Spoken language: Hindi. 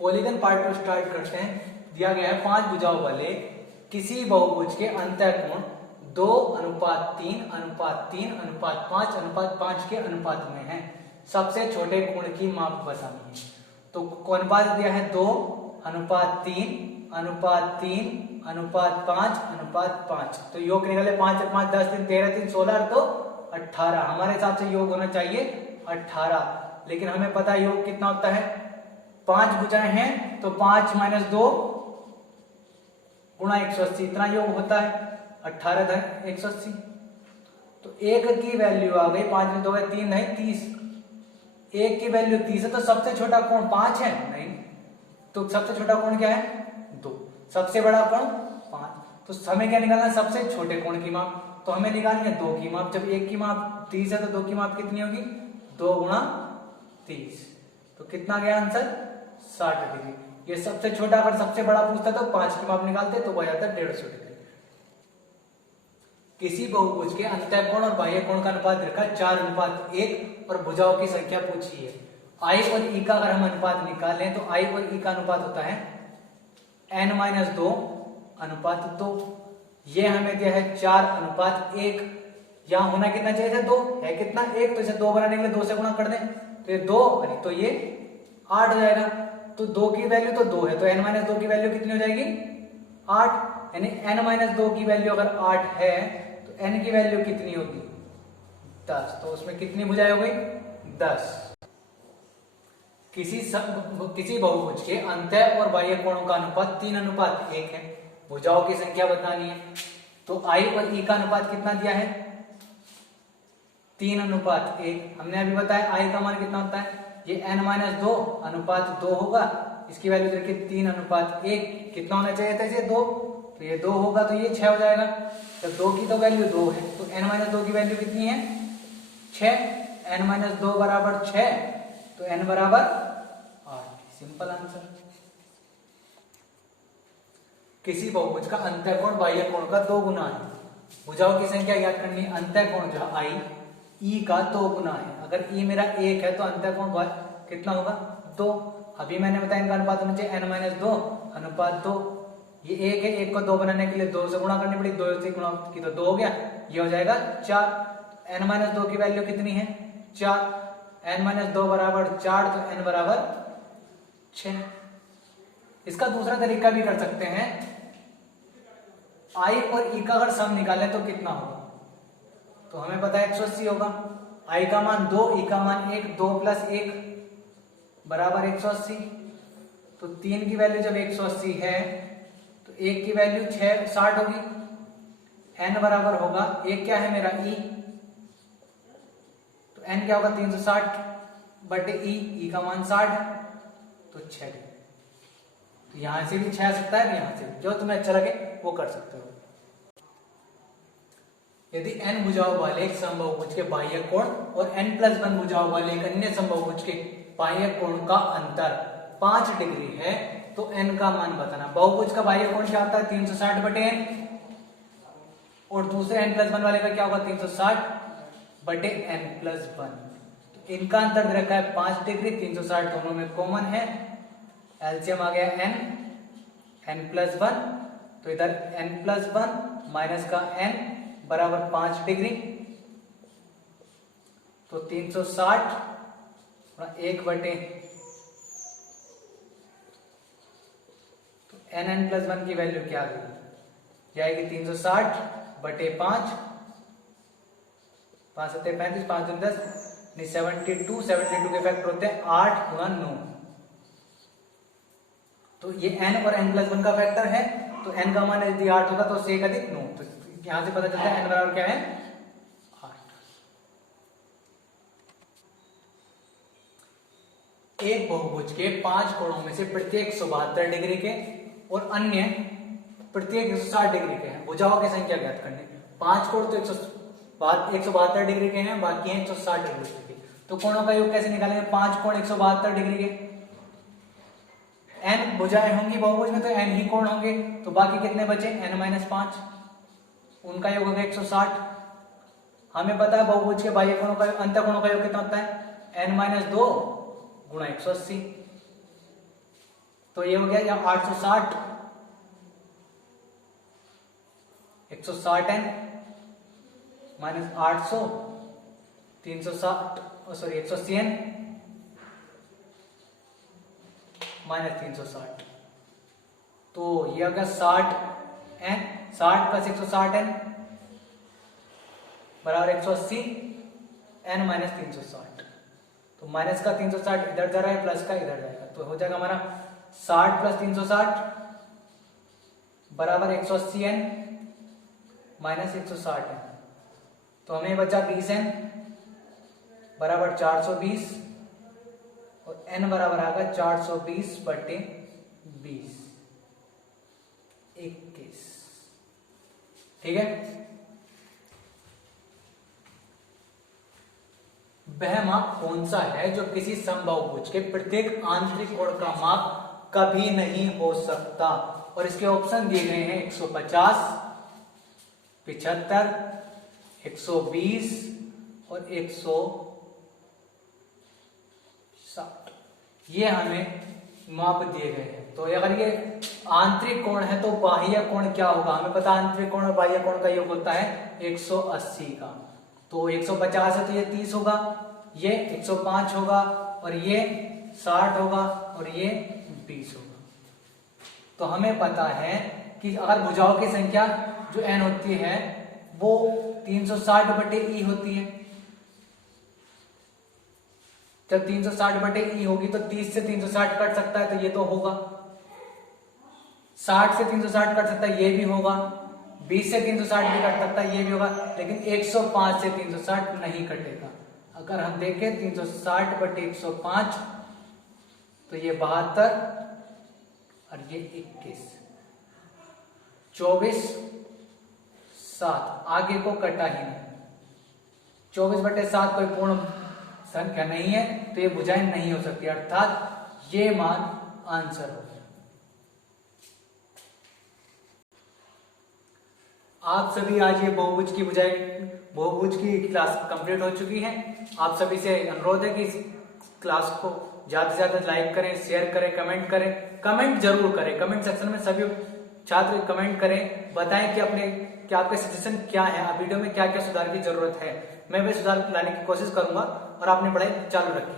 पॉलीगन पार्ट को स्टार्ट करते हैं। दिया गया है 5 भुजाओं वाले किसी बहुभुज के अंतःकोण 2:3:3:5:5 के अनुपात में है। सबसे छोटे कोण की माप बतानी है। तो अनुपात दिया है 2:3:3:5:5। तो योग निकले 5 और 5 10 3 13 3 16 तो 18। हमारे हिसाब से योग होना चाहिए 18, लेकिन हमें पता है योग कितना होता है। 5 भुजाएं हैं तो 5 - 2 गुणा 180, इतना योग होता है 18 धन 180। तो एक की वैल्यू आ गई 5 में 2 है 3 नहीं 30। एक की वैल्यू 30 है तो सबसे छोटा कोण 5 है नहीं, तो सबसे छोटा कोण क्या है 2, सबसे बड़ा कोण 5। तो हमें क्या निकालना है सबसे छोटे कोण की माप। तो हमें निकालनी है 2 की माप। जब एक की माप 30 है तो 2 की माप कितनी होगी 2 गुणा 30। तो कितना गया आंसर 60 डिग्री। ये सबसे छोटा, अगर सबसे बड़ा पूछता तो 5 की माप निकालते तो वह जाता 150 डिग्री। किसी बहुभुज के अंतःकोण और बाह्य कोण का अनुपात रखा 4:1 और भुजाओं की संख्या पूछी है। आई और ई का अगर हम अनुपात निकालें तो आई और ई का अनुपात होता है n-2:2। ये हमें दिया है 4:1। यहां होना कितना चाहिए था 2, है कितना 1, तो इसे 2 बनाने के लिए 2 से गुणा कर दें तो ये 2 तो ये 8 हो जाएगा। तो 2 की वैल्यू तो 2 है तो n-2 की वैल्यू कितनी हो जाएगी 8, यानी n-2 की वैल्यू अगर 8 है तो n की वैल्यू कितनी होगी 10। तो उसमें कितनी भुजाएं हो गई 10। किसी बहुभुज के अंतः और बाह्य कोणों का अनुपात 3:1 है। भुजाओं की संख्या बतानी है। तो आई और ई का अनुपात कितना दिया है 3:1। हमने अभी बताया आई का मान कितना होता है, ये n-2:2 होगा। इसकी वैल्यू देखिए 3:1। कितना होना चाहिए था इसे 2, तो ये 2 होगा तो ये 6 हो जाएगा। जब 2 की तो वैल्यू 2 है तो n-2 की वैल्यू कितनी है 6। n-2 बराबर 6 तो n बराबर 8। Simple answer. किसी बहुभुज का अंतःकोण बाह्य कोण का 2 गुना है। भुजाओं की संख्या ज्ञात करनी है। अंतःकोण जो आई ई का 2 गुना है। अगर ई मेरा 1 है तो अंतःकोण कितना होगा 2। अभी मैंने बताया इनका अनुपात होना चाहिए n-2:2। ये 1 है, 1 को 2 बनाने के लिए 2 से गुणा करनी पड़ी, 2 से गुणा की तो 2 हो गया, ये हो जाएगा 4। n-2 की वैल्यू कितनी है 4। n-2 बराबर 4 तो n बराबर 6। इसका दूसरा तरीका भी कर सकते हैं। आई और ई का अगर सम निकाले तो कितना होगा, तो हमें पता है 180 होगा। आई का मान 2, ई का मान 1, 2 + 1 बराबर 180। तो 3 की वैल्यू जब 180 है तो 1 की वैल्यू 60 होगी। n बराबर होगा 1 क्या है मेरा ई, तो n क्या होगा 360 बटे ई का मान 60 तो 6। तो यहां से भी 6 आ सकता है, यहां से भी, जो तुम्हें अच्छा लगे वो कर सकते हो। यदि n भुजाओं वाले एक समबाहुभुज के बाह्य कोण और n+1 भुजाओं वाले एक अन्य समबाहुभुज के बाह्य कोण का अंतर 5 डिग्री है तो n का मान बताना। बहुभुज का बाह्य कोण क्या होता है 360 बटे n, और दूसरे n+1 वाले का क्या होगा 360 बटे n+1। तो इनका अंतर दे रखा है 5 डिग्री। 360 दोनों में कॉमन है, एलसीएम आ गया n+1। तो इधर n+1 माइनस का n बराबर 5 डिग्री। तो 360 1 बटे तो n+1 की वैल्यू क्या आ गई जाएगी 360 बटे 5, 5 7 35, 5 10 72 के फैक्टर होते हैं 8 × 9। तो ये n और n+1 का फैक्टर है। तो n का मान यदि 8 होगा तो 6 + 9, तो यहां से पता चलता है n बराबर क्या है 8। एक बहुभुज के 5 कोणों में से प्रत्येक 172 डिग्री के और अन्य प्रत्येक 160 डिग्री के हैं। भुजाओं की संख्या ज्ञात करनी। 5 कोण तो 172 डिग्री के हैं, बाकी हैं 160 डिग्री के। तो कोणों का योग कैसे निकालेंगे। 5 कोण 172 डिग्री के, n भुजाएं होंगी बहुभुज में तो n ही कोण होंगे, तो बाकी कितने बचे n-5, उनका योग होगा 160। हमें पता है बहुभुज के बाह्य कोणों का अंतःकोणों का योग कितना होता है n-2 × 180। तो ये हो गया या 860 160n minus 800 360 sorry 180n minus 360। तो ये अगर 60n 60 प्लस 160n बराबर 180 n माइनस 360। तो माइनस का 360 इधर जा रहा है, प्लस का इधर जाएगा, तो हो जाएगा हमारा 60 प्लस 360 बराबर 180n माइनस 160n। तो हमें बचा 20n बराबर 420 और n बराबर आएगा 420 बटे 20 21। ठीक है। वह माप कौन सा है जो किसी समबाहुभुज के प्रत्येक आंतरिक कोण का माप कभी नहीं हो सकता? और इसके ऑप्शन दिए गए हैं 150, 75, 120 और 160। ये हमें माप दिए गए हैं। तो अगर ये आंतरिक कोण है तो बाह्य कोण क्या होगा? हमें पता है आंतरिक कोण और बाह्य कोण का योग होता है 180 का। तो 150 है तो ये 30 होगा, ये 105 होगा और ये 60 होगा और ये 20 होगा। तो हमें पता है कि अगर भुजाओं की संख्या जो n होती है वो 360 बटे e होती है। जब 360 बटे e होगी तो 30 से 360 कट सकता है, तो ये तो होगा। 60 से 360 कट सकता है, ये भी होगा। 20 से 360 भी कट सकता है, ये भी होगा। लेकिन 105 से 360 नहीं कटेगा। अगर हम देखें 360 बटे 105 तो ये 72 और ये 21, 24 7, आगे को कटा ही नहीं। 24 बटे 7 कोई पूर्ण संख्या नहीं है, तो ये भुजाएं नहीं हो सकती, अर्थात ये मान आंसर हो। आप सभी आज ये बहुभुज की क्लास कंप्लीट हो चुकी है। आप सभी से अनुरोध है कि इस क्लास को ज्यादा से ज्यादा लाइक करें, शेयर करें, कमेंट करें। कमेंट जरूर करें, कमेंट सेक्शन में सभी छात्र कमेंट करें, बताएं कि आपके सजेशन क्या है, आप वीडियो में क्या क्या सुधार की जरूरत है। मैं भी सुधार लाने की कोशिश करूंगा और आपने पढ़ाई चालू रखी।